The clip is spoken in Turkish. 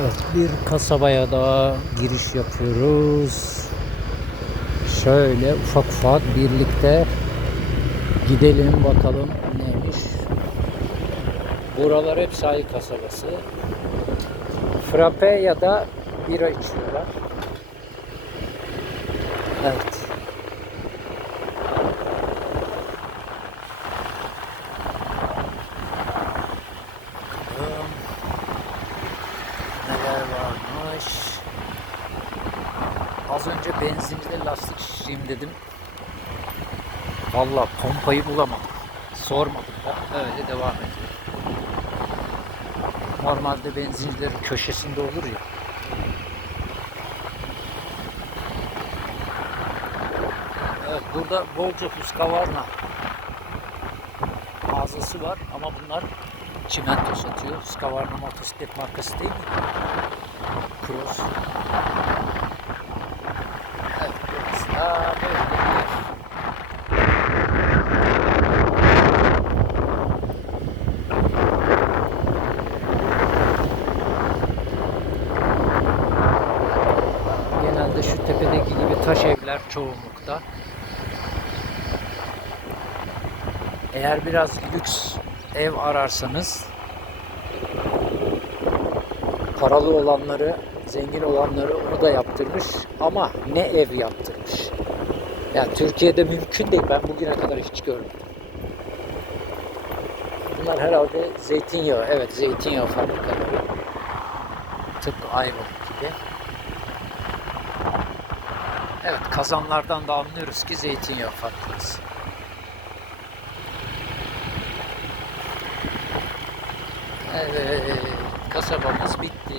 Evet, bir kasabaya daha giriş yapıyoruz. Şöyle ufak ufak birlikte gidelim bakalım neymiş. Buralar hep sahil kasabası. Frappe ya da bira içiyorlar. Evet. Bakalım neler varmış. Az önce benzincide lastik şişireyim dedim. Valla pompayı bulamadım. Sormadım da öyle devam ediyor. Normalde benzincilerin köşesinde olur ya. Evet burada bolca Husqvarna mağazası var ama bunlar çimento satıyor. Husqvarna motosiklet markası değil mi? Cross. Genelde şu tepedeki gibi taş evler çoğunlukta. Eğer biraz lüks ev ararsanız paralı olanları, zengin olanları onu da yaptırmış ama ne ev yaptırmış. Ya Türkiye'de mümkün değil. Ben bugüne kadar hiç görmedim. Bunlar herhalde zeytinyağı. Evet zeytinyağı fabrikaları. Tıpkı Ayvalık gibi. Evet kazanlardan da anlıyoruz ki zeytinyağı fabrikası. Evet kasabamız bitti.